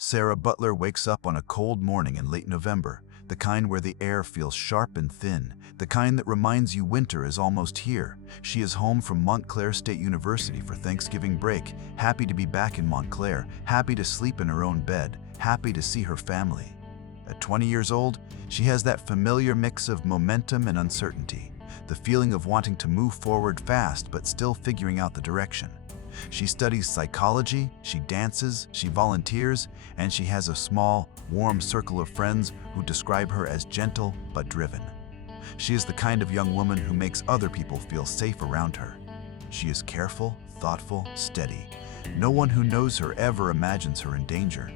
Sarah Butler wakes up on a cold morning in late November, the kind where the air feels sharp and thin, the kind that reminds you winter is almost here. She is home from Montclair State University for Thanksgiving break, happy to be back in Montclair, happy to sleep in her own bed, happy to see her family. At 20 years old, she has that familiar mix of momentum and uncertainty, the feeling of wanting to move forward fast but still figuring out the direction. She studies psychology, she dances, she volunteers, and she has a small, warm circle of friends who describe her as gentle but driven. She is the kind of young woman who makes other people feel safe around her. She is careful, thoughtful, steady. No one who knows her ever imagines her in danger.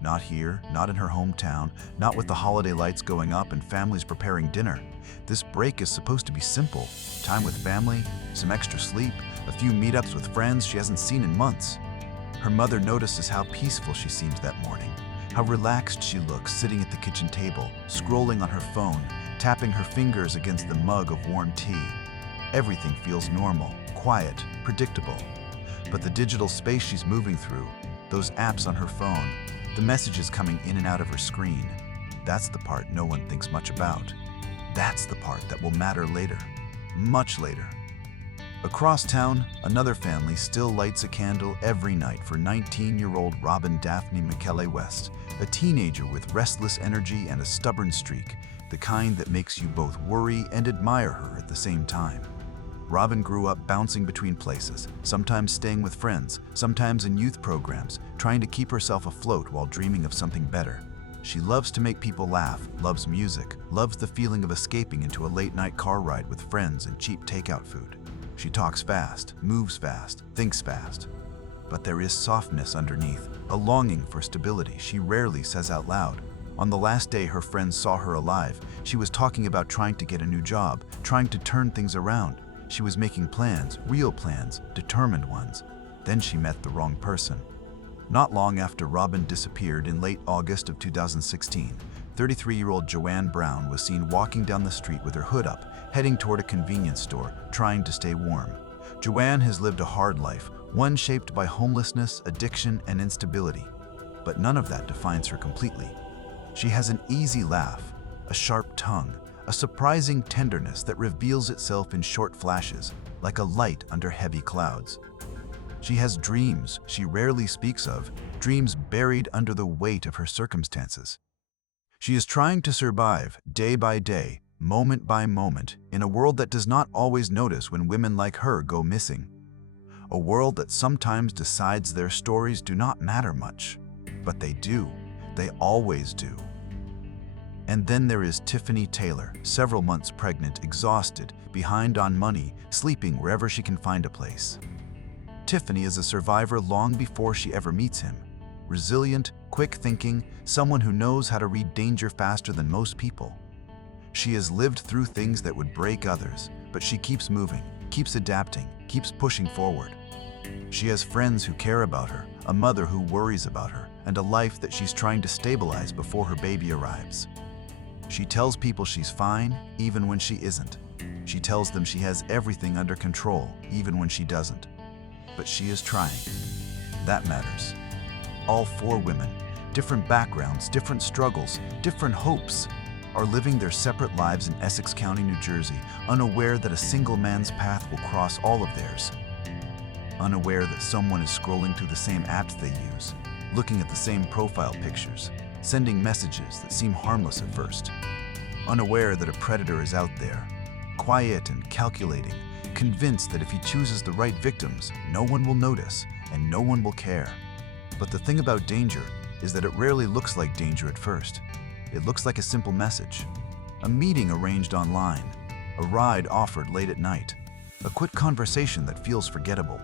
Not here, not in her hometown, not with the holiday lights going up and families preparing dinner. This break is supposed to be simple. Time with family, some extra sleep, a few meetups with friends she hasn't seen in months. Her mother notices how peaceful she seems that morning, how relaxed she looks sitting at the kitchen table, scrolling on her phone, tapping her fingers against the mug of warm tea. Everything feels normal, quiet, predictable. But the digital space she's moving through, those apps on her phone, the messages coming in and out of her screen, that's the part no one thinks much about. That's the part that will matter later, much later. Across town, another family still lights a candle every night for 19-year-old Robin Daphne McKelley West, a teenager with restless energy and a stubborn streak, the kind that makes you both worry and admire her at the same time. Robin grew up bouncing between places, sometimes staying with friends, sometimes in youth programs, trying to keep herself afloat while dreaming of something better. She loves to make people laugh, loves music, loves the feeling of escaping into a late-night car ride with friends and cheap takeout food. She talks fast, moves fast, thinks fast. But there is softness underneath, a longing for stability she rarely says out loud. On the last day her friends saw her alive, she was talking about trying to get a new job, trying to turn things around. She was making plans, real plans, determined ones. Then she met the wrong person. Not long after Robin disappeared in late August of 2016, 33-year-old Joanne Brown was seen walking down the street with her hood up, heading toward a convenience store, trying to stay warm. Joanne has lived a hard life, one shaped by homelessness, addiction, and instability. But none of that defines her completely. She has an easy laugh, a sharp tongue, a surprising tenderness that reveals itself in short flashes, like a light under heavy clouds. She has dreams she rarely speaks of, dreams buried under the weight of her circumstances. She is trying to survive day by day, moment by moment, in a world that does not always notice when women like her go missing. A world that sometimes decides their stories do not matter much. But they do. They always do. And then there is Tiffany Taylor, several months pregnant, exhausted, behind on money, sleeping wherever she can find a place. Tiffany is a survivor long before she ever meets him. Resilient, quick-thinking, someone who knows how to read danger faster than most people. She has lived through things that would break others, but she keeps moving, keeps adapting, keeps pushing forward. She has friends who care about her, a mother who worries about her, and a life that she's trying to stabilize before her baby arrives. She tells people she's fine, even when she isn't. She tells them she has everything under control, even when she doesn't. But she is trying. That matters. All four women, different backgrounds, different struggles, different hopes, are living their separate lives in Essex County, New Jersey, unaware that a single man's path will cross all of theirs. Unaware that someone is scrolling through the same apps they use, looking at the same profile pictures, sending messages that seem harmless at first. Unaware that a predator is out there, quiet and calculating, convinced that if he chooses the right victims, no one will notice and no one will care. But the thing about danger is that it rarely looks like danger at first. It looks like a simple message, a meeting arranged online, a ride offered late at night, a quick conversation that feels forgettable,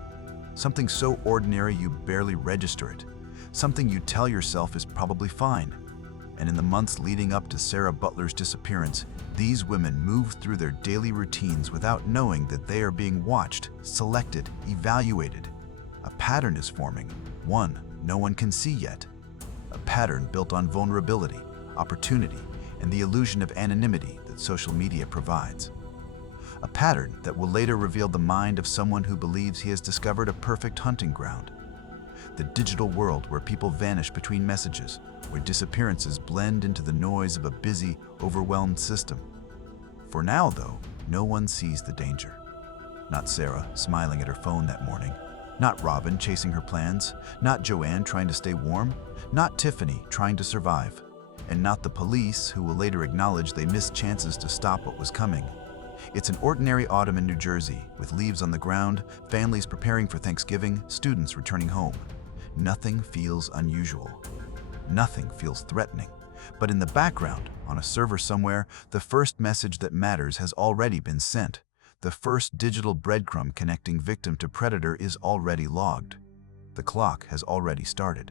something so ordinary you barely register it, something you tell yourself is probably fine. And in the months leading up to Sarah Butler's disappearance, these women move through their daily routines without knowing that they are being watched, selected, evaluated. A pattern is forming, one no one can see yet. A pattern built on vulnerability, opportunity, and the illusion of anonymity that social media provides. A pattern that will later reveal the mind of someone who believes he has discovered a perfect hunting ground. the digital world where people vanish between messages, where disappearances blend into the noise of a busy, overwhelmed system. For now, though, no one sees the danger. Not Sarah smiling at her phone that morning, not Robin chasing her plans, not Joanne trying to stay warm, not Tiffany trying to survive, and not the police who will later acknowledge they missed chances to stop what was coming. It's an ordinary autumn in New Jersey, with leaves on the ground, families preparing for Thanksgiving, students returning home. Nothing feels unusual. Nothing feels threatening. But in the background, on a server somewhere, the first message that matters has already been sent. The first digital breadcrumb connecting victim to predator is already logged. The clock has already started.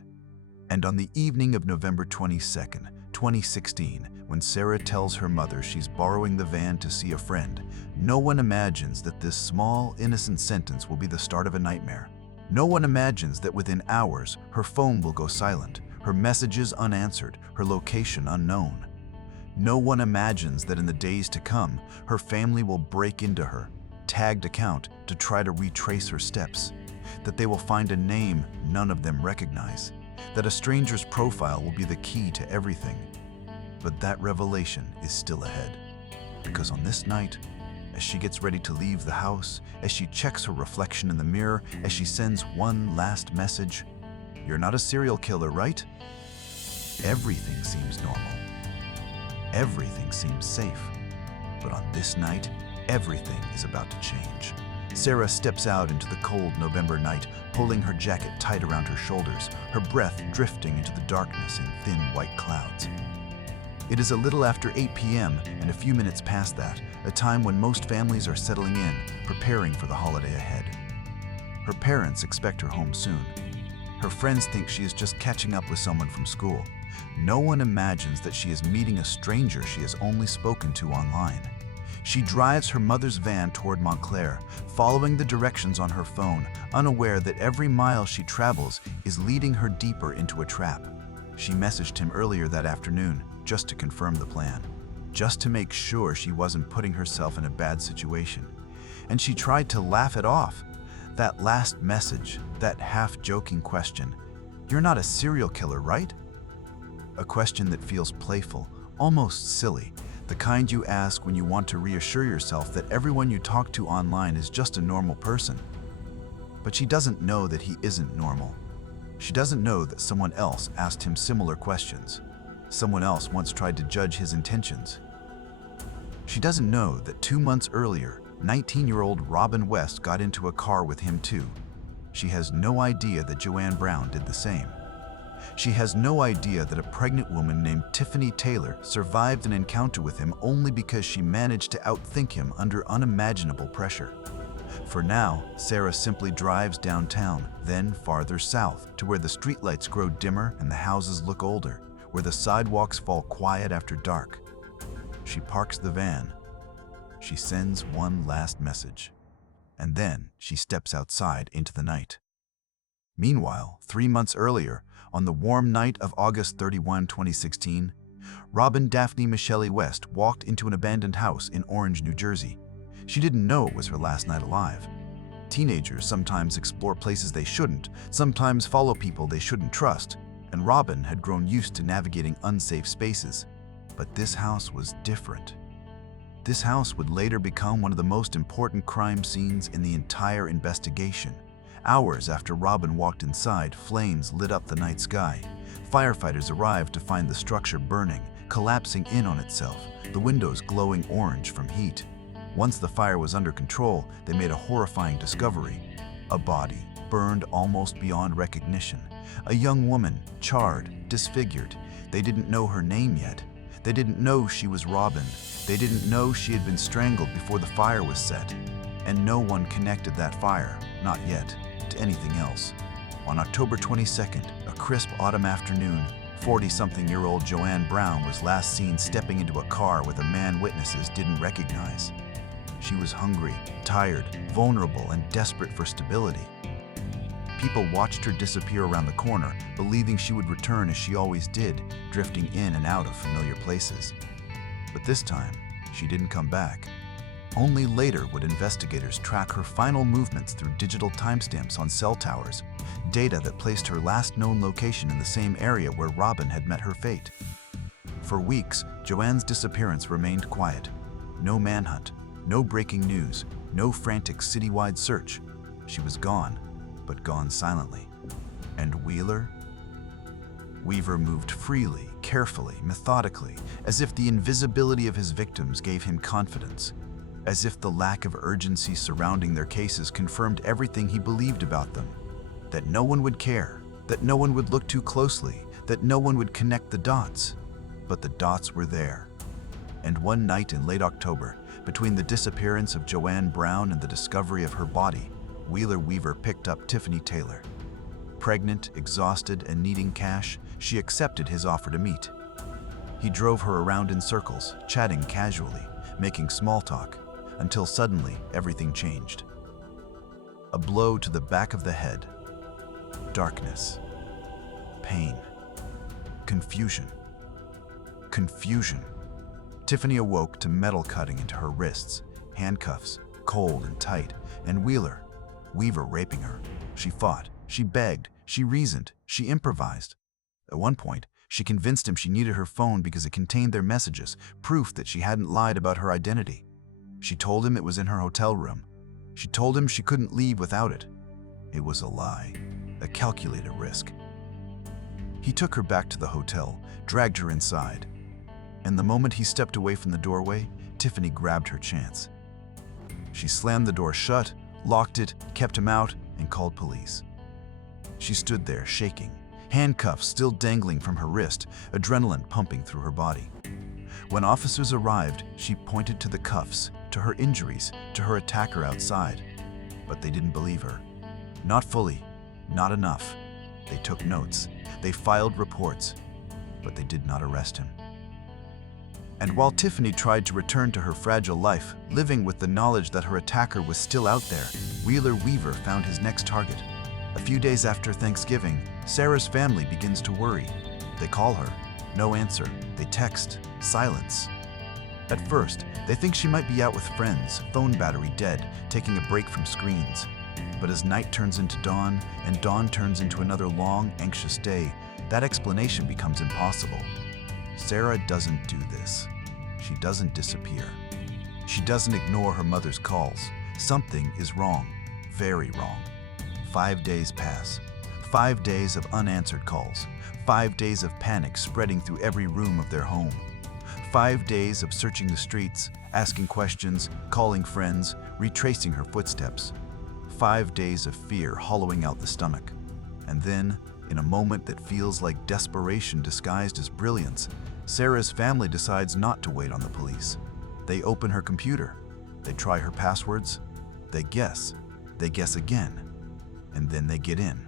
And on the evening of November 22nd, 2016, when Sarah tells her mother she's borrowing the van to see a friend, no one imagines that this small, innocent sentence will be the start of a nightmare. No one imagines that within hours, her phone will go silent, her messages unanswered, her location unknown. No one imagines that in the days to come, her family will break into her tagged account to try to retrace her steps, that they will find a name none of them recognize, that a stranger's profile will be the key to everything. But that revelation is still ahead. Because on this night, as she gets ready to leave the house, as she checks her reflection in the mirror, as she sends one last message, "You're not a serial killer, right?" Everything seems normal. Everything seems safe. But on this night, everything is about to change. Sarah steps out into the cold November night, pulling her jacket tight around her shoulders, her breath drifting into the darkness in thin white clouds. It is a little after 8 p.m. and a few minutes past that, a time when most families are settling in, preparing for the holiday ahead. Her parents expect her home soon. Her friends think she is just catching up with someone from school. No one imagines that she is meeting a stranger she has only spoken to online. She drives her mother's van toward Montclair, following the directions on her phone, unaware that every mile she travels is leading her deeper into a trap. She messaged him earlier that afternoon, just to confirm the plan, just to make sure she wasn't putting herself in a bad situation. And she tried to laugh it off. That last message, that half-joking question, "You're not a serial killer, right?" A question that feels playful, almost silly, the kind you ask when you want to reassure yourself that everyone you talk to online is just a normal person. But she doesn't know that he isn't normal. She doesn't know that someone else asked him similar questions. Someone else once tried to judge his intentions. She doesn't know that 2 months earlier, 19-year-old Robin West got into a car with him too. She has no idea that Joanne Brown did the same. She has no idea that a pregnant woman named Tiffany Taylor survived an encounter with him only because she managed to outthink him under unimaginable pressure. For now, Sarah simply drives downtown, then farther south, to where the streetlights grow dimmer and the houses look older, where the sidewalks fall quiet after dark. She parks the van. She sends one last message. And then she steps outside into the night. Meanwhile, 3 months earlier, on the warm night of August 31, 2016, Robin Daphne Michelle West walked into an abandoned house in Orange, New Jersey. She didn't know it was her last night alive. Teenagers sometimes explore places they shouldn't, sometimes follow people they shouldn't trust, and Robin had grown used to navigating unsafe spaces. But this house was different. This house would later become one of the most important crime scenes in the entire investigation. Hours after Robin walked inside, flames lit up the night sky. Firefighters arrived to find the structure burning, collapsing in on itself, the windows glowing orange from heat. Once the fire was under control, they made a horrifying discovery. A body, burned almost beyond recognition. A young woman, charred, disfigured. They didn't know her name yet. They didn't know she was Robin. They didn't know she had been strangled before the fire was set. And no one connected that fire, not yet, to anything else. On October 22nd, a crisp autumn afternoon, 40-something-year-old Joanne Brown was last seen stepping into a car with a man witnesses didn't recognize. She was hungry, tired, vulnerable, and desperate for stability. People watched her disappear around the corner, believing she would return as she always did, drifting in and out of familiar places. But this time, she didn't come back. Only later would investigators track her final movements through digital timestamps on cell towers, data that placed her last known location in the same area where Robin had met her fate. For weeks, Joanne's disappearance remained quiet. No manhunt, no breaking news, no frantic citywide search. She was gone, but gone silently. And Wheeler? Weaver moved freely, carefully, methodically, as if the invisibility of his victims gave him confidence, as if the lack of urgency surrounding their cases confirmed everything he believed about them, that no one would care, that no one would look too closely, that no one would connect the dots. But the dots were there. And one night in late October, between the disappearance of Joanne Brown and the discovery of her body, Wheeler-Weaver picked up Tiffany Taylor. Pregnant, exhausted, and needing cash, she accepted his offer to meet. He drove her around in circles, chatting casually, making small talk, until suddenly everything changed. A blow to the back of the head. Darkness. Pain. Confusion. Confusion. Tiffany awoke to metal cutting into her wrists, handcuffs, cold and tight, and Weaver raping her. She fought, she begged, she reasoned, she improvised. At one point, she convinced him she needed her phone because it contained their messages, proof that she hadn't lied about her identity. She told him it was in her hotel room. She told him she couldn't leave without it. It was a lie, a calculated risk. He took her back to the hotel, dragged her inside. And the moment he stepped away from the doorway, Tiffany grabbed her chance. She slammed the door shut, locked it, kept him out, and called police. She stood there, shaking, handcuffs still dangling from her wrist, adrenaline pumping through her body. When officers arrived, she pointed to the cuffs, to her injuries, to her attacker outside. But they didn't believe her. Not fully, not enough. They took notes, they filed reports, but they did not arrest him. And while Tiffany tried to return to her fragile life, living with the knowledge that her attacker was still out there, Wheeler-Weaver found his next target. A few days after Thanksgiving, Sarah's family begins to worry. They call her. No answer. They text. Silence. At first, they think she might be out with friends, phone battery dead, taking a break from screens. But as night turns into dawn, and dawn turns into another long, anxious day, that explanation becomes impossible. Sarah doesn't do this. She doesn't disappear. She doesn't ignore her mother's calls. Something is wrong. Very wrong. 5 days pass. 5 days of unanswered calls. 5 days of panic spreading through every room of their home. 5 days of searching the streets, asking questions, calling friends, retracing her footsteps. 5 days of fear hollowing out the stomach. And then, in a moment that feels like desperation disguised as brilliance, Sarah's family decides not to wait on the police. They open her computer. They try her passwords. They guess. They guess again. And then they get in.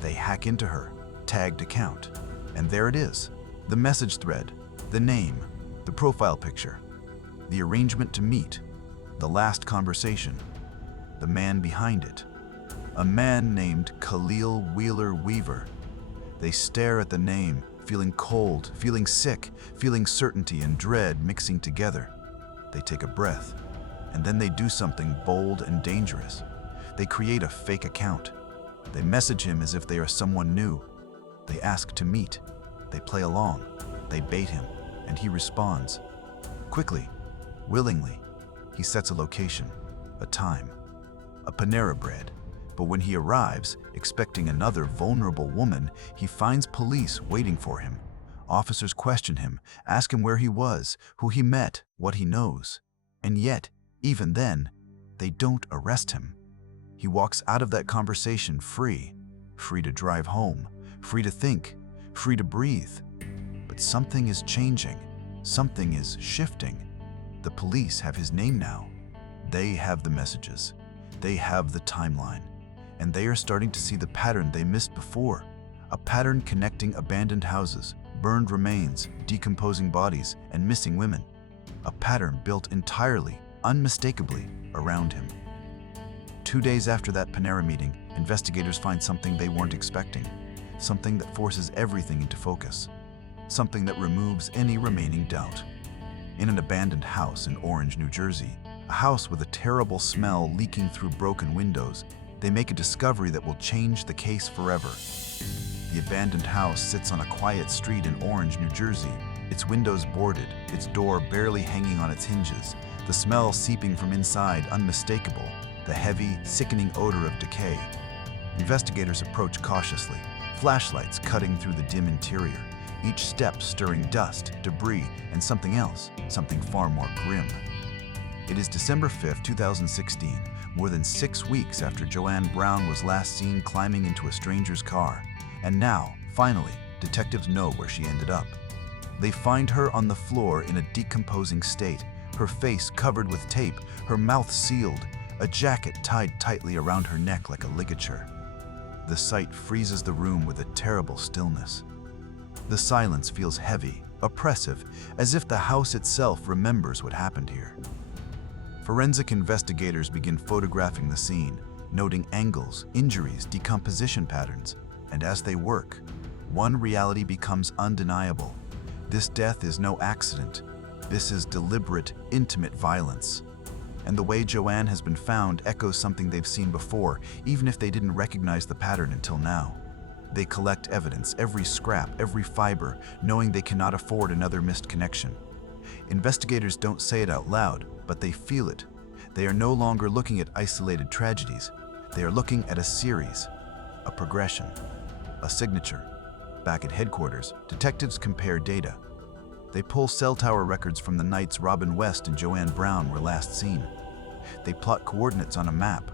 They hack into her tagged account. And there it is. The message thread, the name, the profile picture, the arrangement to meet, the last conversation, the man behind it. A man named Khalil Wheeler-Weaver. They stare at the name, feeling cold, feeling sick, feeling certainty and dread mixing together. They take a breath, and then they do something bold and dangerous. They create a fake account. They message him as if they are someone new. They ask to meet. They play along. They bait him, and he responds. Quickly, willingly, he sets a location, a time, a Panera Bread. But when he arrives, expecting another vulnerable woman, he finds police waiting for him. Officers question him, ask him where he was, who he met, what he knows. And yet, even then, they don't arrest him. He walks out of that conversation free to drive home, free to think, free to breathe. But something is changing. Something is shifting. The police have his name now. They have the messages. They have the timeline. And they are starting to see the pattern they missed before. A pattern connecting abandoned houses, burned remains, decomposing bodies, and missing women. A pattern built entirely, unmistakably, around him. 2 days after that Panera meeting, investigators find something they weren't expecting. Something that forces everything into focus. Something that removes any remaining doubt. In an abandoned house in Orange, New Jersey, A house with a terrible smell leaking through broken windows. They make a discovery that will change the case forever. The abandoned house sits on a quiet street in Orange, New Jersey, its windows boarded, its door barely hanging on its hinges, the smell seeping from inside unmistakable, the heavy, sickening odor of decay. Investigators approach cautiously, flashlights cutting through the dim interior, each step stirring dust, debris, and something else, something far more grim. It is December 5, 2016, more than 6 weeks after Joanne Brown was last seen climbing into a stranger's car. And now, finally, detectives know where she ended up. They find her on the floor in a decomposing state, her face covered with tape, her mouth sealed, a jacket tied tightly around her neck like a ligature. The sight freezes the room with a terrible stillness. The silence feels heavy, oppressive, as if the house itself remembers what happened here. Forensic investigators begin photographing the scene, noting angles, injuries, decomposition patterns, and as they work, one reality becomes undeniable. This death is no accident. This is deliberate, intimate violence. And the way Joanne has been found echoes something they've seen before, even if they didn't recognize the pattern until now. They collect evidence, every scrap, every fiber, knowing they cannot afford another missed connection. Investigators don't say it out loud, but they feel it. They are no longer looking at isolated tragedies. They are looking at a series, a progression, a signature. Back at headquarters, detectives compare data. They pull cell tower records from the nights Robin West and Joanne Brown were last seen. They plot coordinates on a map.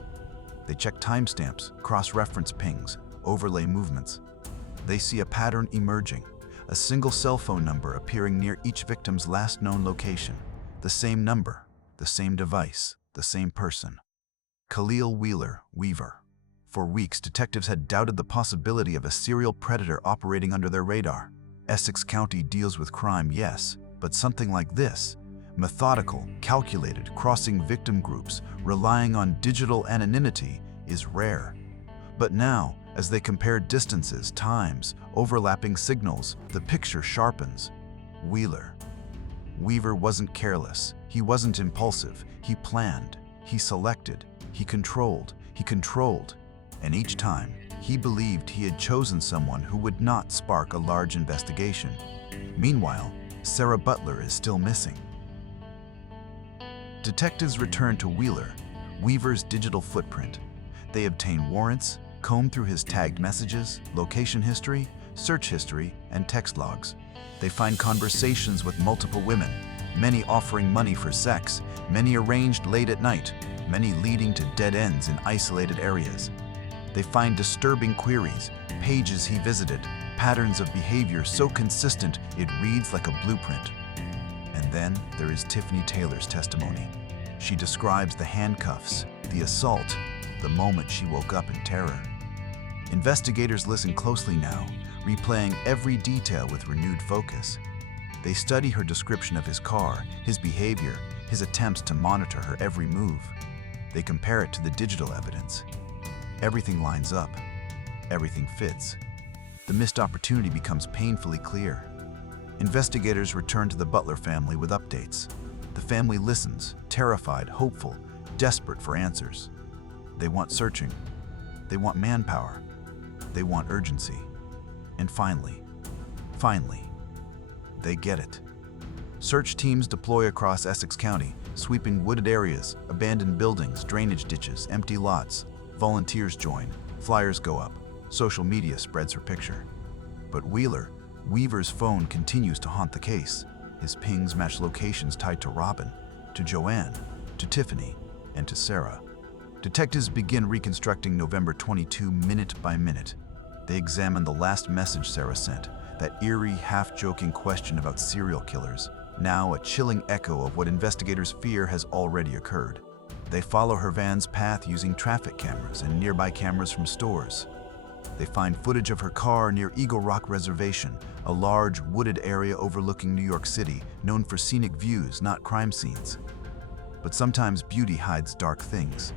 They check timestamps, cross-reference pings, overlay movements. They see a pattern emerging, a single cell phone number appearing near each victim's last known location. The same number, the same device, the same person. Khalil Wheeler-Weaver. For weeks, detectives had doubted the possibility of a serial predator operating under their radar. Essex County deals with crime, yes, but something like this, methodical, calculated, crossing victim groups, relying on digital anonymity, is rare. But now, as they compare distances, times, overlapping signals, the picture sharpens. Weaver wasn't careless, he wasn't impulsive, he planned, he selected, he controlled, and each time, he believed he had chosen someone who would not spark a large investigation. Meanwhile, Sarah Butler is still missing. Detectives return to Weaver's digital footprint. They obtain warrants, comb through his tagged messages, location history, search history, and text logs. They find conversations with multiple women, many offering money for sex, many arranged late at night, many leading to dead ends in isolated areas. They find disturbing queries, pages he visited, patterns of behavior so consistent it reads like a blueprint. And then there is Tiffany Taylor's testimony. She describes the handcuffs, the assault, the moment she woke up in terror. Investigators listen closely now, replaying every detail with renewed focus. They study her description of his car, his behavior, his attempts to monitor her every move. They compare it to the digital evidence. Everything lines up. Everything fits. The missed opportunity becomes painfully clear. Investigators return to the Butler family with updates. The family listens, terrified, hopeful, desperate for answers. They want searching. They want manpower. They want urgency. And finally, they get it. Search teams deploy across Essex County, sweeping wooded areas, abandoned buildings, drainage ditches, empty lots. Volunteers join, flyers go up, social media spreads her picture. But Weaver's phone continues to haunt the case. His pings match locations tied to Robin, to Joanne, to Tiffany, and to Sarah. Detectives begin reconstructing November 22 minute by minute. They examine the last message Sarah sent, that eerie, half-joking question about serial killers, now a chilling echo of what investigators fear has already occurred. They follow her van's path using traffic cameras and nearby cameras from stores. They find footage of her car near Eagle Rock Reservation, a large, wooded area overlooking New York City, known for scenic views, not crime scenes. But sometimes beauty hides dark things.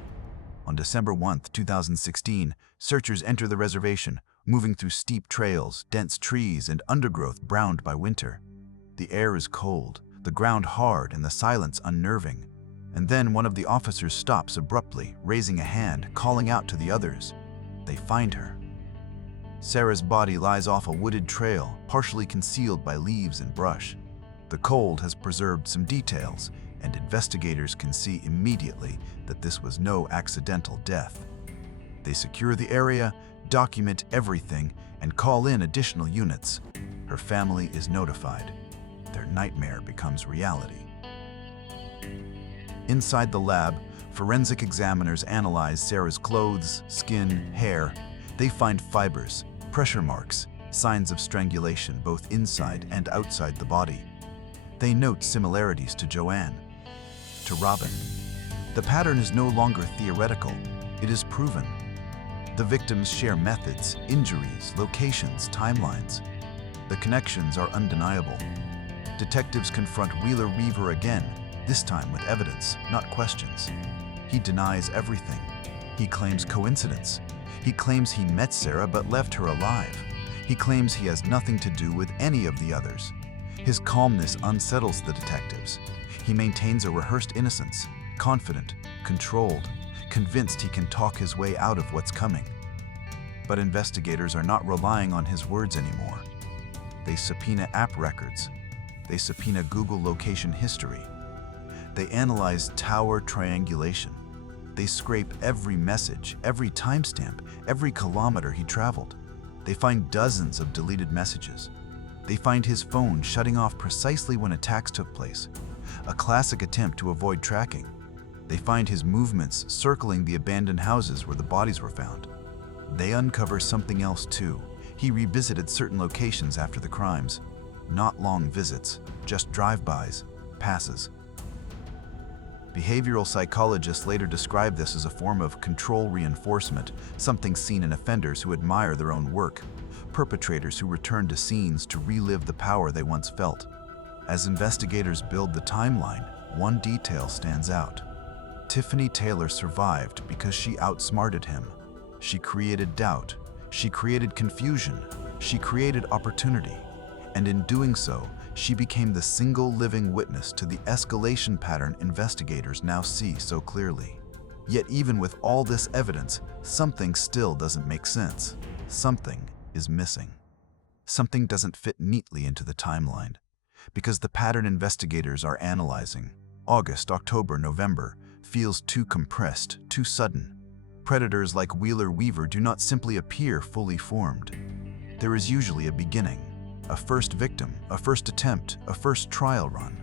On December 1, 2016, searchers enter the reservation, moving through steep trails, dense trees, and undergrowth browned by winter. The air is cold, the ground hard, and the silence unnerving. And then one of the officers stops abruptly, raising a hand, calling out to the others. They find her. Sarah's body lies off a wooded trail, partially concealed by leaves and brush. The cold has preserved some details, and investigators can see immediately that this was no accidental death. They secure the area, document everything, and call in additional units. Her family is notified. Their nightmare becomes reality. Inside the lab, forensic examiners analyze Sarah's clothes, skin, hair. They find fibers, pressure marks, signs of strangulation both inside and outside the body. They note similarities to Joanne, to Robin. The pattern is no longer theoretical, it is proven. The victims share methods, injuries, locations, timelines. The connections are undeniable. Detectives confront Wheeler-Weaver again, this time with evidence, not questions. He denies everything. He claims coincidence. He claims he met Sarah but left her alive. He claims he has nothing to do with any of the others. His calmness unsettles the detectives. He maintains a rehearsed innocence, confident, controlled, convinced he can talk his way out of what's coming. But investigators are not relying on his words anymore. They subpoena app records. They subpoena Google location history. They analyze tower triangulation. They scrape every message, every timestamp, every kilometer he traveled. They find dozens of deleted messages. They find his phone shutting off precisely when attacks took place, a classic attempt to avoid tracking. They find his movements circling the abandoned houses where the bodies were found. They uncover something else too. He revisited certain locations after the crimes. Not long visits, just drive-bys, passes. Behavioral psychologists later describe this as a form of control reinforcement, something seen in offenders who admire their own work, perpetrators who return to scenes to relive the power they once felt. As investigators build the timeline, one detail stands out. Tiffany Taylor survived because she outsmarted him. She created doubt. She created confusion. She created opportunity. And in doing so, she became the single living witness to the escalation pattern investigators now see so clearly. Yet even with all this evidence, something still doesn't make sense. Something is missing. Something doesn't fit neatly into the timeline. Because the pattern investigators are analyzing, August, October, November, feels too compressed, too sudden. Predators like Wheeler-Weaver do not simply appear fully formed. There is usually a beginning. A first victim, a first attempt, a first trial run.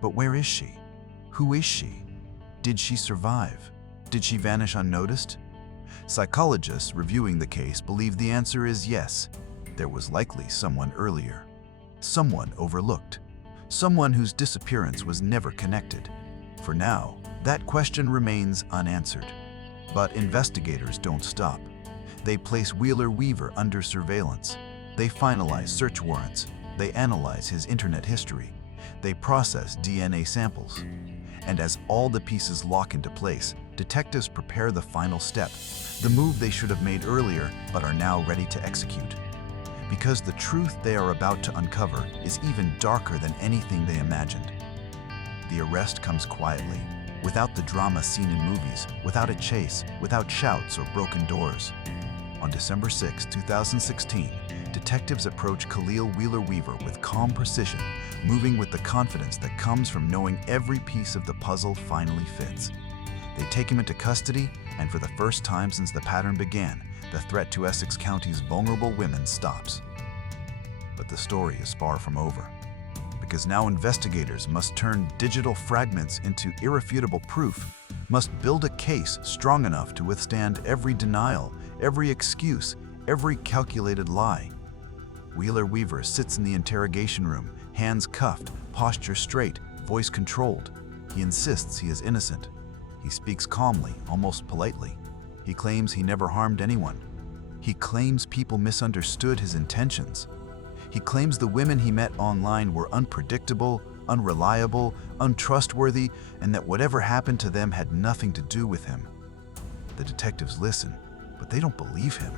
But where is she? Who is she? Did she survive? Did she vanish unnoticed? Psychologists reviewing the case believe the answer is yes. There was likely someone earlier. Someone overlooked. Someone whose disappearance was never connected. For now, that question remains unanswered. But investigators don't stop. They place Wheeler-Weaver under surveillance. They finalize search warrants. They analyze his internet history. They process DNA samples. And as all the pieces lock into place, detectives prepare the final step, the move they should have made earlier but are now ready to execute. Because the truth they are about to uncover is even darker than anything they imagined. The arrest comes quietly, without the drama seen in movies, without a chase, without shouts or broken doors. On December 6, 2016, detectives approach Khalil Wheeler-Weaver with calm precision, moving with the confidence that comes from knowing every piece of the puzzle finally fits. They take him into custody, and for the first time since the pattern began, the threat to Essex County's vulnerable women stops. But the story is far from over, because now investigators must turn digital fragments into irrefutable proof, must build a case strong enough to withstand every denial, every excuse, every calculated lie. Wheeler-Weaver sits in the interrogation room, hands cuffed, posture straight, voice controlled. He insists he is innocent. He speaks calmly, almost politely. He claims he never harmed anyone. He claims people misunderstood his intentions. He claims the women he met online were unpredictable, unreliable, untrustworthy, and that whatever happened to them had nothing to do with him. The detectives listen, but they don't believe him.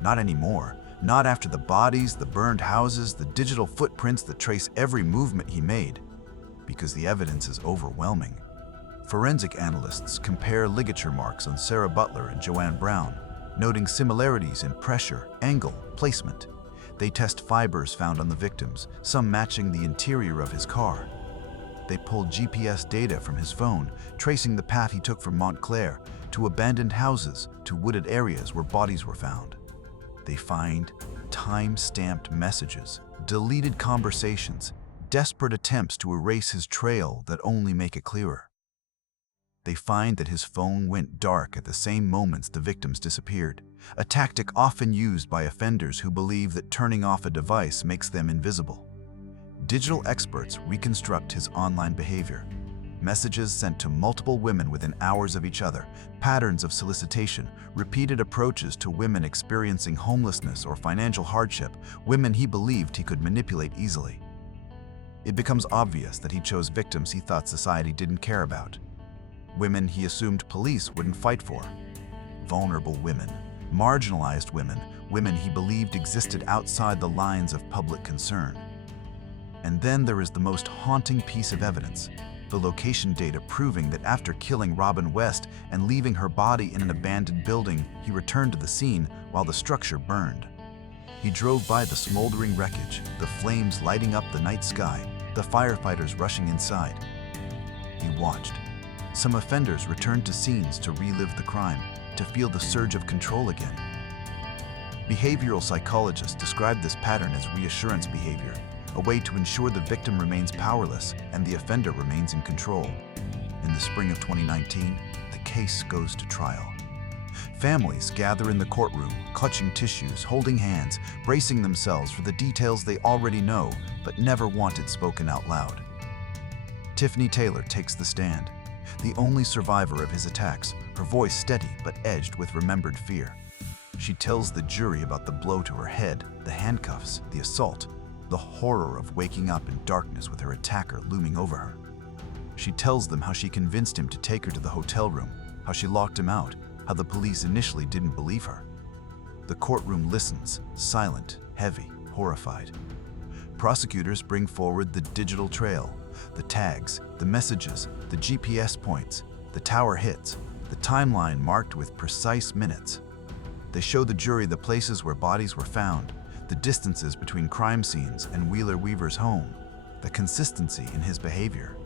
Not anymore. Not after the bodies, the burned houses, the digital footprints that trace every movement he made. Because the evidence is overwhelming. Forensic analysts compare ligature marks on Sarah Butler and Joanne Brown, noting similarities in pressure, angle, placement. They test fibers found on the victims, some matching the interior of his car. They pulled GPS data from his phone, tracing the path he took from Montclair to abandoned houses to wooded areas where bodies were found. They find time-stamped messages, deleted conversations, desperate attempts to erase his trail that only make it clearer. They find that his phone went dark at the same moments the victims disappeared, a tactic often used by offenders who believe that turning off a device makes them invisible. Digital experts reconstruct his online behavior. Messages sent to multiple women within hours of each other, patterns of solicitation, repeated approaches to women experiencing homelessness or financial hardship, women he believed he could manipulate easily. It becomes obvious that he chose victims he thought society didn't care about. Women he assumed police wouldn't fight for. Vulnerable women, marginalized women, women he believed existed outside the lines of public concern. And then there is the most haunting piece of evidence, the location data proving that after killing Robin West and leaving her body in an abandoned building, he returned to the scene while the structure burned. He drove by the smoldering wreckage, the flames lighting up the night sky, the firefighters rushing inside. He watched. Some offenders returned to scenes to relive the crime, to feel the surge of control again. Behavioral psychologists describe this pattern as reassurance behavior, a way to ensure the victim remains powerless and the offender remains in control. In the spring of 2019, the case goes to trial. Families gather in the courtroom, clutching tissues, holding hands, bracing themselves for the details they already know but never wanted spoken out loud. Tiffany Taylor takes the stand, the only survivor of his attacks, her voice steady but edged with remembered fear. She tells the jury about the blow to her head, the handcuffs, the assault, the horror of waking up in darkness with her attacker looming over her. She tells them how she convinced him to take her to the hotel room, how she locked him out, how the police initially didn't believe her. The courtroom listens, silent, heavy, horrified. Prosecutors bring forward the digital trail, the tags, the messages, the GPS points, the tower hits, the timeline marked with precise minutes. They show the jury the places where bodies were found, the distances between crime scenes and Wheeler-Weaver's home, the consistency in his behavior.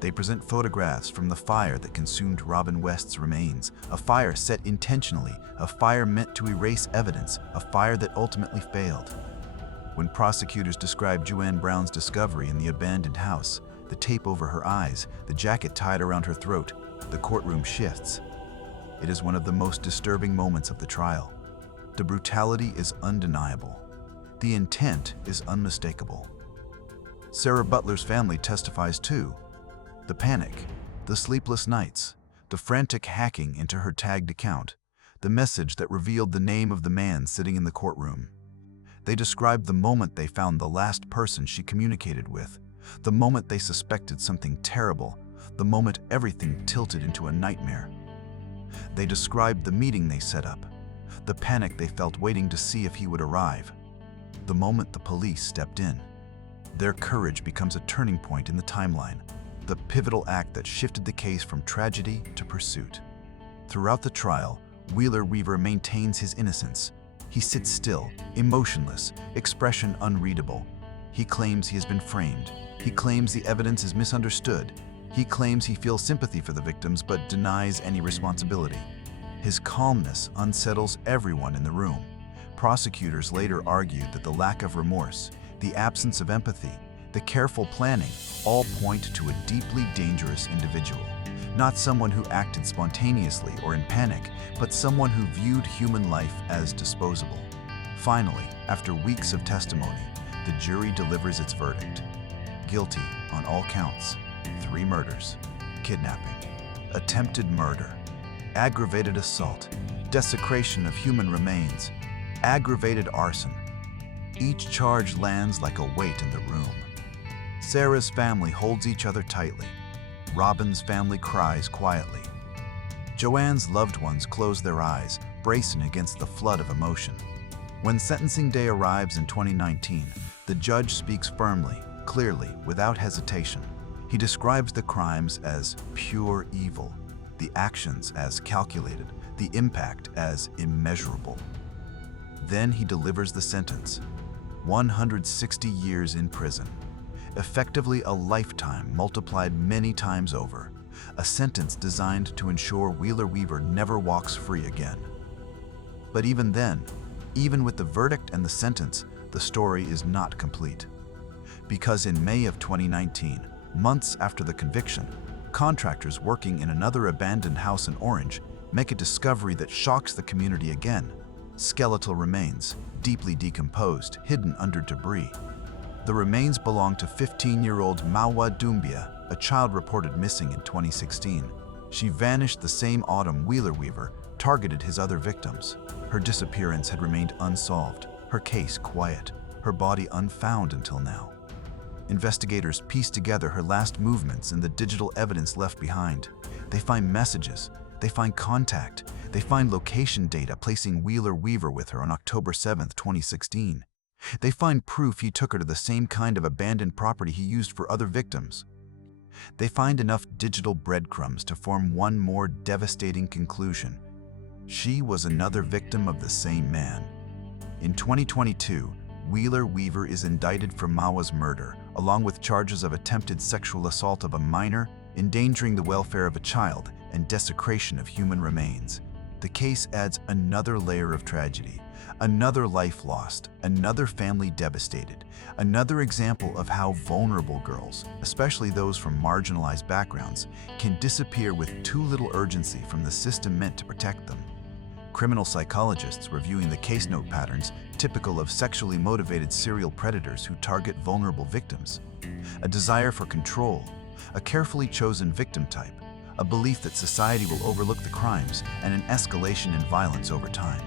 They present photographs from the fire that consumed Robin West's remains, a fire set intentionally, a fire meant to erase evidence, a fire that ultimately failed. When prosecutors describe Joanne Brown's discovery in the abandoned house, the tape over her eyes, the jacket tied around her throat, the courtroom shifts. It is one of the most disturbing moments of the trial. The brutality is undeniable. The intent is unmistakable. Sarah Butler's family testifies too. The panic, the sleepless nights, the frantic hacking into her tagged account, the message that revealed the name of the man sitting in the courtroom. They describe the moment they found the last person she communicated with, the moment they suspected something terrible, the moment everything tilted into a nightmare. They described the meeting they set up, the panic they felt waiting to see if he would arrive, the moment the police stepped in. Their courage becomes a turning point in the timeline, the pivotal act that shifted the case from tragedy to pursuit. Throughout the trial, Wheeler-Weaver maintains his innocence. He sits still, emotionless, expression unreadable. He claims he has been framed. He claims the evidence is misunderstood. He claims he feels sympathy for the victims but denies any responsibility. His calmness unsettles everyone in the room. Prosecutors later argued that the lack of remorse, the absence of empathy, the careful planning all point to a deeply dangerous individual. Not someone who acted spontaneously or in panic, but someone who viewed human life as disposable. Finally, after weeks of testimony, the jury delivers its verdict. Guilty on all counts. 3 murders, kidnapping, attempted murder, aggravated assault, desecration of human remains, aggravated arson. Each charge lands like a weight in the room. Sarah's family holds each other tightly. Robin's family cries quietly. Joanne's loved ones close their eyes, bracing against the flood of emotion. When sentencing day arrives in 2019, the judge speaks firmly, clearly, without hesitation. He describes the crimes as pure evil, the actions as calculated, the impact as immeasurable. Then he delivers the sentence: 160 years in prison, effectively a lifetime multiplied many times over, a sentence designed to ensure Wheeler-Weaver never walks free again. But even then, even with the verdict and the sentence, the story is not complete. Because in May of 2019, months after the conviction, contractors working in another abandoned house in Orange make a discovery that shocks the community again: skeletal remains, deeply decomposed, hidden under debris. The remains belong to 15-year-old Mawa Doumbia, a child reported missing in 2016. She vanished the same autumn Wheeler-Weaver targeted his other victims. Her disappearance had remained unsolved, her case quiet, her body unfound until now. Investigators piece together her last movements and the digital evidence left behind. They find messages, they find contact, they find location data placing Wheeler-Weaver with her on October 7, 2016. They find proof he took her to the same kind of abandoned property he used for other victims. They find enough digital breadcrumbs to form one more devastating conclusion: she was another victim of the same man. In 2022, Wheeler-Weaver is indicted for Mawa's murder, along with charges of attempted sexual assault of a minor, endangering the welfare of a child, and desecration of human remains. The case adds another layer of tragedy, another life lost, another family devastated, another example of how vulnerable girls, especially those from marginalized backgrounds, can disappear with too little urgency from the system meant to protect them. Criminal psychologists reviewing the case note patterns typical of sexually motivated serial predators who target vulnerable victims: a desire for control, a carefully chosen victim type, a belief that society will overlook the crimes, and an escalation in violence over time.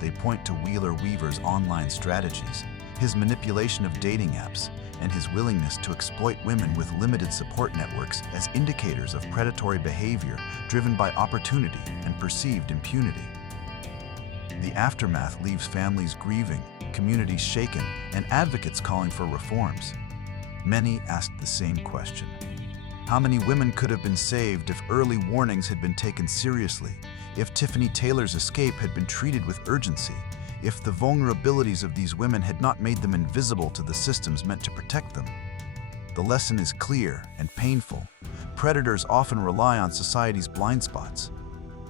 They point to Wheeler-Weaver's online strategies, his manipulation of dating apps, and his willingness to exploit women with limited support networks as indicators of predatory behavior driven by opportunity and perceived impunity. The aftermath leaves families grieving, communities shaken, and advocates calling for reforms. Many ask the same question: how many women could have been saved if early warnings had been taken seriously, if Tiffany Taylor's escape had been treated with urgency, if the vulnerabilities of these women had not made them invisible to the systems meant to protect them? The lesson is clear and painful. Predators often rely on society's blind spots.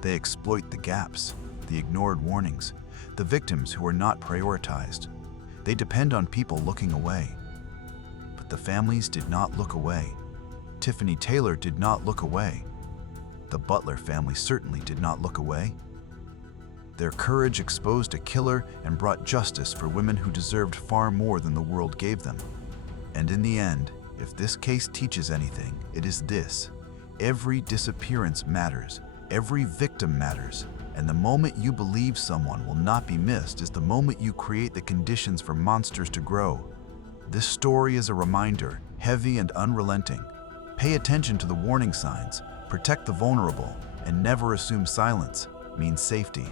They exploit the gaps, the ignored warnings, the victims who are not prioritized. They depend on people looking away. But the families did not look away. Tiffany Taylor did not look away. The Butler family certainly did not look away. Their courage exposed a killer and brought justice for women who deserved far more than the world gave them. And in the end, if this case teaches anything, it is this: every disappearance matters, every victim matters, and the moment you believe someone will not be missed is the moment you create the conditions for monsters to grow. This story is a reminder, heavy and unrelenting. Pay attention to the warning signs, protect the vulnerable, and never assume silence means safety.